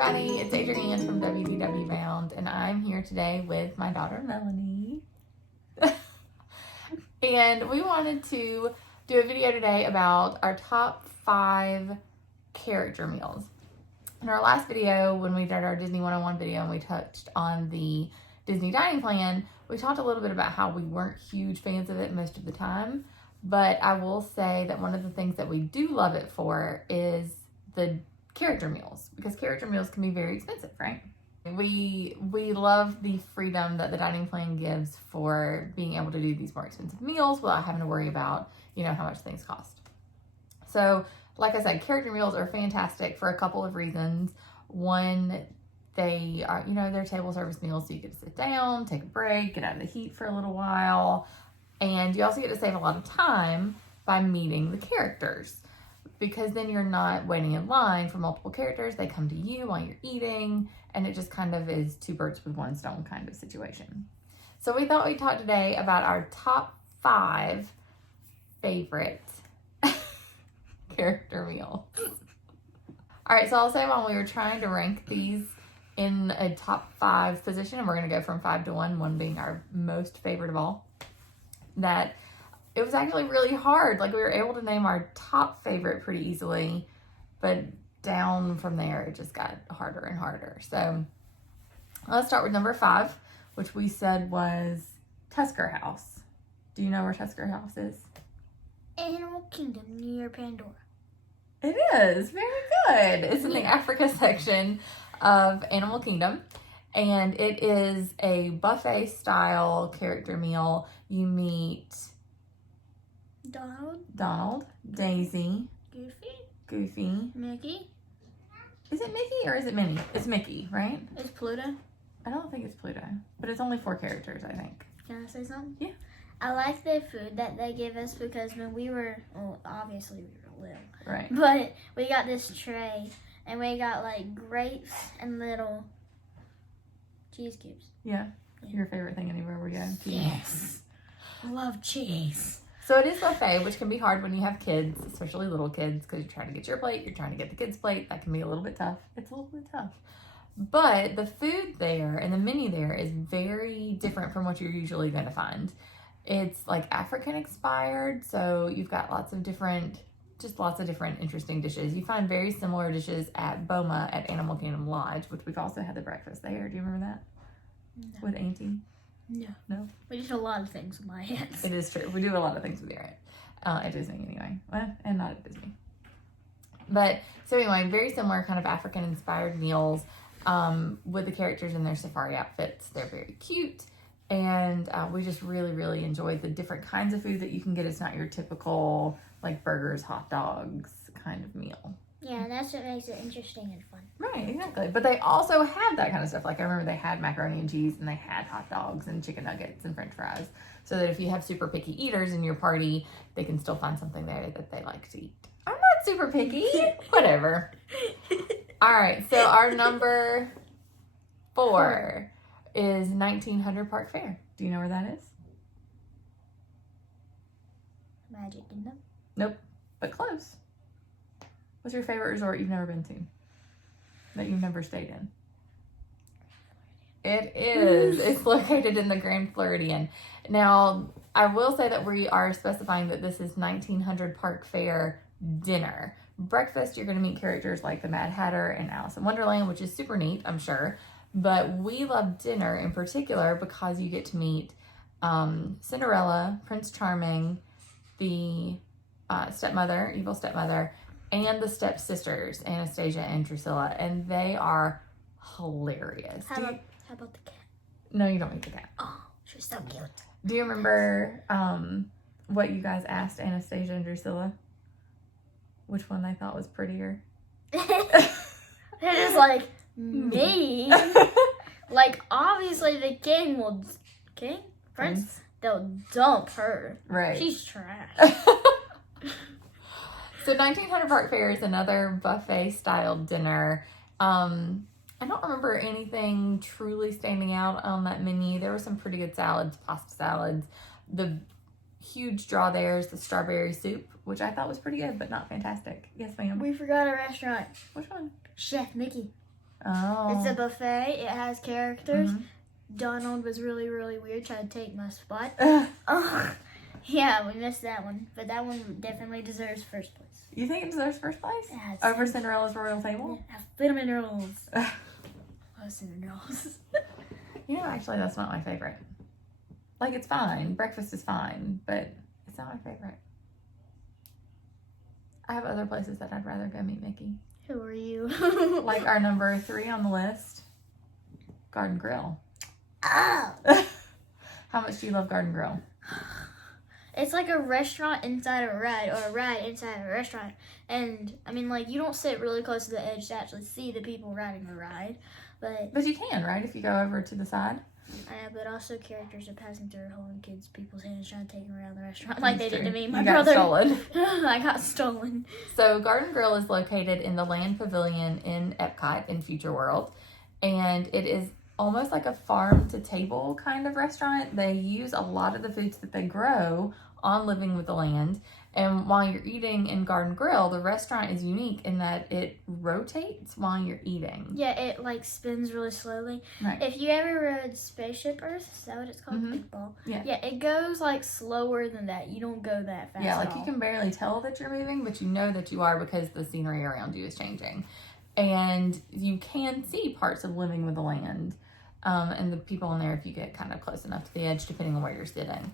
everybody, it's Adrienne from WDW Bound, and I'm here today with my daughter Melanie. And we wanted to do a video today about our top 5 character meals. In our last video, when we did our Disney 101 video and we touched on the Disney dining plan, we talked a little bit about how we weren't huge fans of it most of the time, but I will say that one of the things that we do love it for is the character meals, because character meals can be very expensive, right? We love the freedom that the dining plan gives for being able to do these more expensive meals without having to worry about, how much things cost. So, like I said, character meals are fantastic for a couple of reasons. One, they are, they're table service meals, so you get to sit down, take a break, get out of the heat for a little while, and you also get to save a lot of time by meeting the characters, because then you're not waiting in line for multiple characters. They come to you while you're eating, and it just kind of is 2 birds with 1 stone kind of situation. So we thought we'd talk today about our top 5 favorite character meals. All right, so I'll say when we were trying to rank these in a top 5 position, and we're going to go from 5 to 1 being our most favorite of all, that it was actually really hard. Like, we were able to name our top favorite pretty easily, but down from there, it just got harder and harder. So let's start with number 5, which we said was Tusker House. Do you know where Tusker House is? Animal Kingdom near Pandora. It is. Very good. It's in the Africa section of Animal Kingdom, and it is a buffet-style character meal. You meet Donald, Daisy, Goofy, Mickey. Is it Mickey or is it Minnie? It's Mickey, right? It's Pluto. I don't think it's Pluto, but it's only 4 characters, I think. Can I say something? Yeah. I like the food that they give us, because when we were, obviously we were little. Right. But we got this tray, and we got like grapes and little cheese cubes. Yeah. Your favorite thing anywhere we go. Yes. I love cheese. So it is buffet, which can be hard when you have kids, especially little kids, because you're trying to get your plate, you're trying to get the kids' plate. That can be a little bit tough. It's a little bit tough. But the food there and the menu there is very different from what you're usually going to find. It's like African inspired, so you've got lots of different interesting dishes. You find very similar dishes at Boma at Animal Kingdom Lodge, which we've also had the breakfast there. Do you remember that? No. With Auntie? No? We did a lot of things with my hands. It is true. We do a lot of things with your aunt. At Disney anyway. Well, and not at Disney. But, so anyway, very similar kind of African inspired meals with the characters in their safari outfits. They're very cute. And we just really, really enjoyed the different kinds of food that you can get. It's not your typical, like, burgers, hot dogs kind of meal. Yeah, that's what makes it interesting and fun. Right, exactly. But they also have that kind of stuff. Like, I remember they had macaroni and cheese, and they had hot dogs and chicken nuggets and french fries. So that if you have super picky eaters in your party, they can still find something there that they like to eat. I'm not super picky. Whatever. All right, so our number 4 is 1900 Park Fair. Do you know where that is? Magic Kingdom? Nope, but close. What's your favorite resort you've never been to? That you've never stayed in? It is. It's located in the Grand Floridian. Now, I will say that we are specifying that this is 1900 Park Fair dinner. Breakfast, you're going to meet characters like the Mad Hatter and Alice in Wonderland, which is super neat, I'm sure. But we love dinner in particular because you get to meet Cinderella, Prince Charming, the evil stepmother, and the stepsisters, Anastasia and Drusilla, and they are hilarious. How about the cat? No, you don't meet the cat. Oh, she's so cute. Do you remember what you guys asked Anastasia and Drusilla? Which one they thought was prettier? It is like, me. Like, obviously the prince, they'll dump her. Right. She's trash. So 1900 Park Fair is another buffet-style dinner. I don't remember anything truly standing out on that menu. There were some pretty good salads, pasta salads. The huge draw there is the strawberry soup, which I thought was pretty good, but not fantastic. Yes, ma'am. We forgot a restaurant. Which one? Chef Mickey. Oh. It's a buffet. It has characters. Mhm. Donald was really, really weird, trying to take my spot. Ugh. Oh, yeah, we missed that one. But that one definitely deserves first place. You think it deserves first place? Yeah, it's Over Cinderella's Royal Table? cinnamon rolls. Oh, cinnamon rolls. You know, actually, that's not my favorite. Like, it's fine. Breakfast is fine, but it's not my favorite. I have other places that I'd rather go meet Mickey. Who are you? Like our number 3 on the list, Garden Grill. Oh. How much do you love Garden Grill? It's like a restaurant inside a ride, or a ride inside a restaurant. And, I mean, like, you don't sit really close to the edge to actually see the people riding the ride. But you can, right? If you go over to the side. but also characters are passing through holding people's hands, trying to take them around the restaurant like they That's did to true. me. My You got brother. stolen. I got stolen. So Garden Grill is located in the Land Pavilion in Epcot in Future World. And it is almost like a farm to table kind of restaurant. They use a lot of the foods that they grow on Living with the Land. And while you're eating in Garden Grill, the restaurant is unique in that it rotates while you're eating. Yeah, it like spins really slowly. Right. If you ever rode Spaceship Earth, is that what it's called? Mhm. Big ball. Yeah. Yeah, it goes like slower than that. You don't go that fast. Yeah, at like you all. can barely tell that you're moving, but you know that you are because the scenery around you is changing. And you can see parts of Living with the Land and the people in there if you get kind of close enough to the edge, depending on where you're sitting.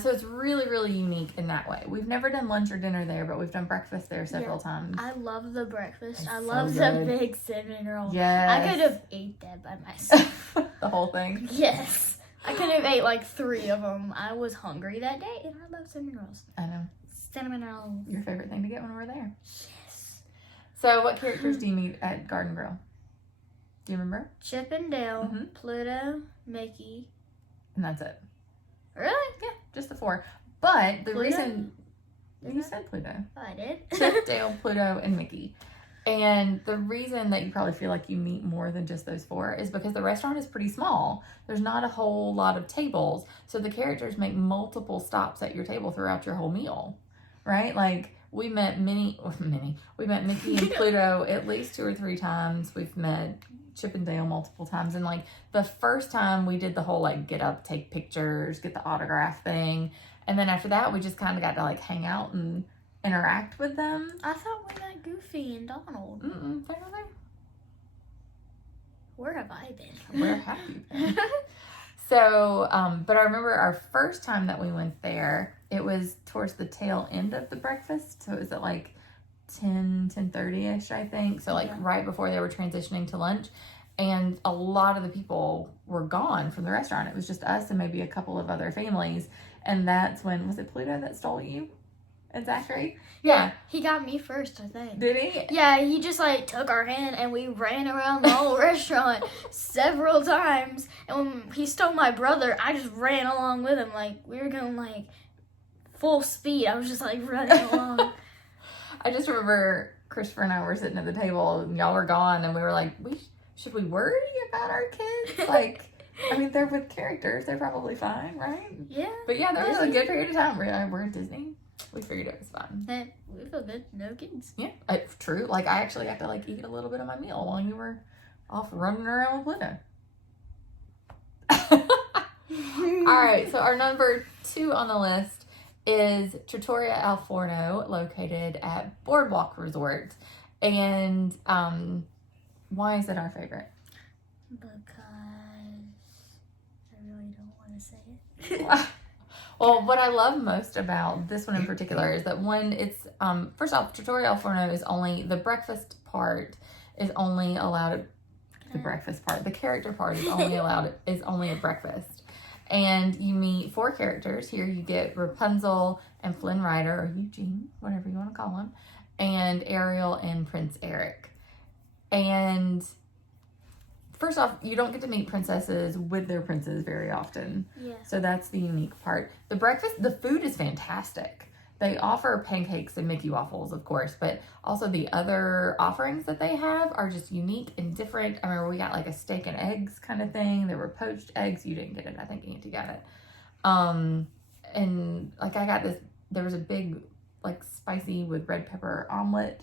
So it's really, really unique in that way. We've never done lunch or dinner there, but we've done breakfast there several times. I love the breakfast. It's I so love good. the big cinnamon roll. Yes. I could have ate that by myself. The whole thing. Yes. I could have ate like 3 of them. I was hungry that day, and I love cinnamon rolls. I know. Cinnamon rolls. Your favorite thing to get when we're there. Yes. So what characters do you meet at Garden Grill? Do you remember? Chip and Dale, Mhm. Pluto, Mickey. And that's it. Really? Yeah, just the 4. But the Pluto? reason... Did You I? said Pluto. Oh, I did. Chip, Dale, Pluto, and Mickey. And the reason that you probably feel like you meet more than just those 4 is because the restaurant is pretty small. There's not a whole lot of tables. So the characters make multiple stops at your table throughout your whole meal. Right? Like, we met Mickey and Pluto at least 2 or 3 times. We've met Chip and Dale multiple times. And, like, the first time we did the whole, like, get up, take pictures, get the autograph thing. And then after that, we just kind of got to, like, hang out and interact with them. I thought we met Goofy and Donald. They're not there. Where have I been? Where have you been? So, but I remember our first time that we went there, it was towards the tail end of the breakfast. So it was at like 10:30ish, I think. So like Yeah. right before they were transitioning to lunch. And a lot of the people were gone from the restaurant. It was just us and maybe a couple of other families. And that's when, was it Pluto that stole you and Zachary? Yeah. He got me first, I think. Did he? Yeah, he just like took our hand and we ran around the whole restaurant several times. And when he stole my brother, I just ran along with him. Like, we were going like full speed. I was just like running along. I just remember Christopher and I were sitting at the table and y'all were gone and we were like, should we worry about our kids? Like, I mean, they're with characters. They're probably fine, right? Yeah. But yeah, there was a good period of time. We're at Disney. We figured it was fun. And we feel good. No kids. Yeah, true. Like, I actually got to, like, eat a little bit of my meal while you were off running around with Pluto. All right, so our number 2 on the list is Trattoria Al Forno, located at Boardwalk Resort. And why is it our favorite? Because I really don't want to say it. Well, what I love most about this one in particular is that when it's, first off, Trattoria Al Forno is only, the breakfast part is only allowed at the breakfast part. The character part is only only at breakfast. And you meet 4 characters. Here you get Rapunzel and Flynn Rider, or Eugene, whatever you want to call him, and Ariel and Prince Eric. And first off, you don't get to meet princesses with their princes very often. Yeah. So that's the unique part. The food is fantastic. They offer pancakes and Mickey waffles, of course, but also the other offerings that they have are just unique and different. I remember we got like a steak and eggs kind of thing. There were poached eggs. You didn't get it. I think Auntie got it. And like I got this, there was a big like spicy with red pepper omelet.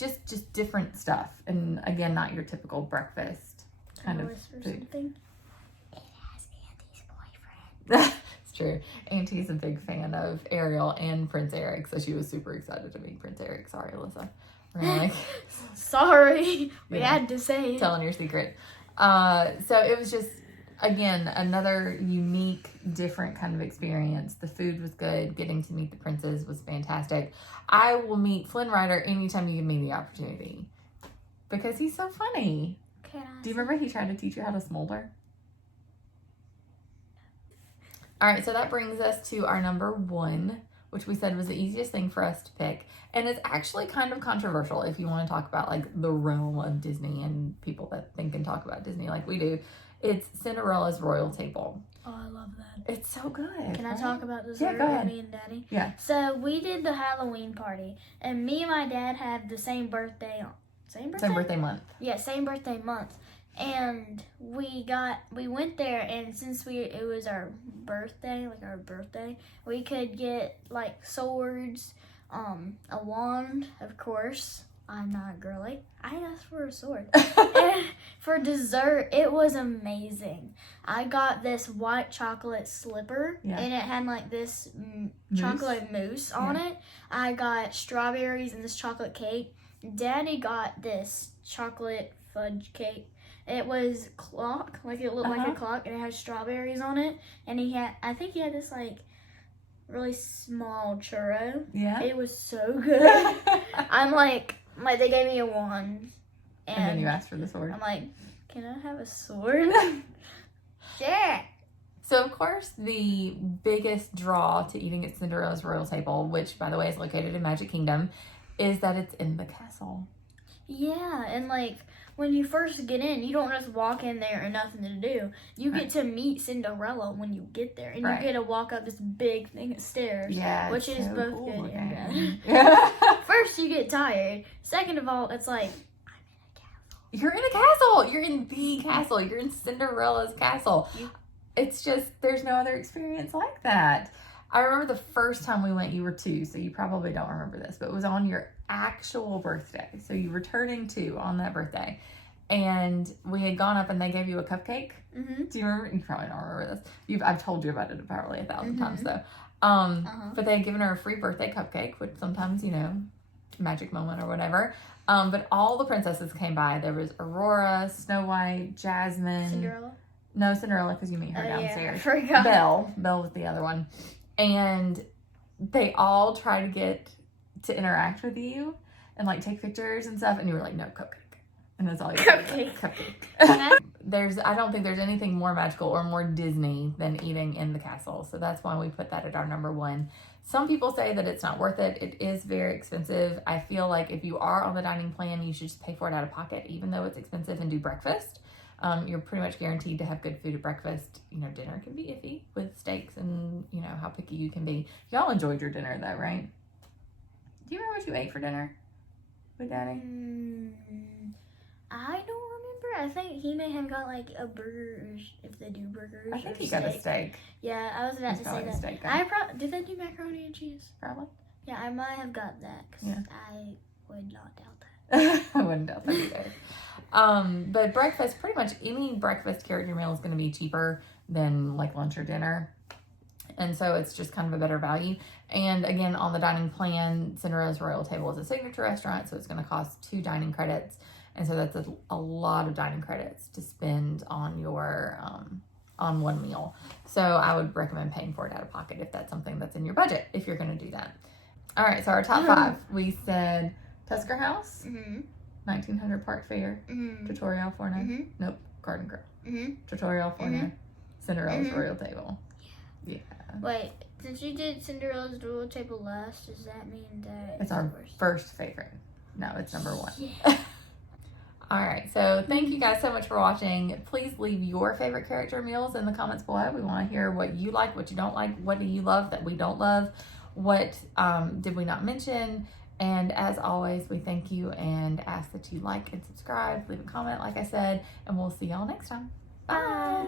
just different stuff. And again, not your typical breakfast kind of food. Something? It has Andy's boyfriend. It's true. Auntie's a big fan of Ariel and Prince Eric, so she was super excited to meet Prince Eric. Sorry, Alyssa. We're like, sorry, we had to say it. Telling your secret. So it was just, again, another unique, different kind of experience. The food was good. Getting to meet the princes was fantastic. I will meet Flynn Rider anytime you give me the opportunity because he's so funny. Do you remember he tried to teach you how to smolder? All right, so that brings us to our number 1, which we said was the easiest thing for us to pick. And it's actually kind of controversial if you want to talk about like the realm of Disney and people that think and talk about Disney like we do. It's Cinderella's royal table. Oh, I love that. It's so good. Can I talk about this? Yeah, go ahead. Me and Daddy? Yeah. So we did the Halloween party, and me and my dad had the same birthday. Same birthday month. Yeah, same birthday month. And we went there, and since it was our birthday, we could get like swords, a wand, of course. I'm not girly. I asked for a sword. And for dessert, it was amazing. I got this white chocolate slipper, and it had like this chocolate mousse on it. I got strawberries and this chocolate cake. Daddy got this chocolate fudge cake. It was clock, like it looked like a clock, and it had strawberries on it. And I think he had this like really small churro. Yeah. It was so good. I'm like, they gave me a wand. And then you asked for the sword. I'm like, can I have a sword? Yeah. So, of course, the biggest draw to eating at Cinderella's royal table, which, by the way, is located in Magic Kingdom, is that it's in the castle. Yeah, and like, when you first get in, you don't just walk in there and nothing to do. You get to meet Cinderella when you get there, and you get to walk up this big thing of stairs, which is so both cool good and bad. First, you get tired. Second of all, it's like, I'm in a castle. You're in a castle. You're in the castle. You're in Cinderella's castle. It's just, there's no other experience like that. I remember the first time we went, you were 2, so you probably don't remember this, but it was on your actual birthday. So you were turning 2 on that birthday. And we had gone up and they gave you a cupcake. Mm-hmm. Do you remember? You probably don't remember this. I've told you about it probably 1,000 times though. But they had given her a free birthday cupcake, which sometimes, magic moment or whatever. But all the princesses came by. There was Aurora, Snow White, Jasmine. Cinderella? No, Cinderella, because you meet her downstairs. Yeah, I forgot. Belle was the other one. And they all try to get to interact with you and like take pictures and stuff. And you were like, no, cupcake. And that's all you Cupcake. Cupcake. I don't think there's anything more magical or more Disney than eating in the castle. So that's why we put that at our number 1. Some people say that it's not worth it. It is very expensive. I feel like if you are on the dining plan, you should just pay for it out of pocket, even though it's expensive, and do breakfast. You're pretty much guaranteed to have good food at breakfast. Dinner can be iffy with steaks and, how picky you can be. Y'all enjoyed your dinner though, right? Do you remember what you ate for dinner with Daddy? I don't remember. I think he may have got like a burger, if they do burgers. I think he got a steak. Yeah, I was about to say that. Steak, did they do macaroni and cheese? Probably. Yeah, I might have got that because I would not doubt that. I wouldn't doubt that either. But breakfast, pretty much any breakfast character meal is going to be cheaper than like lunch or dinner. And so it's just kind of a better value. And again, on the dining plan, Cinderella's Royal Table is a signature restaurant, so it's going to cost 2 dining credits. And so that's a lot of dining credits to spend on your on one meal. So I would recommend paying for it out of pocket if that's something that's in your budget, if you're going to do that. All right, so our top 5, we said Tusker House, 1900 Park Fair, Trattoria Al Forno, nope, Garden Grill, Trattoria Al Forno, Cinderella's Royal Table. Yeah. Wait, since you did Cinderella's Royal Table last, does that mean that it's our first favorite? No, it's number 1. Yeah. All right, so thank you guys so much for watching. Please leave your favorite character meals in the comments below. We want to hear what you like, what you don't like, what do you love that we don't love, what did we not mention. And as always, we thank you and ask that you like and subscribe, leave a comment like I said, and we'll see y'all next time. Bye.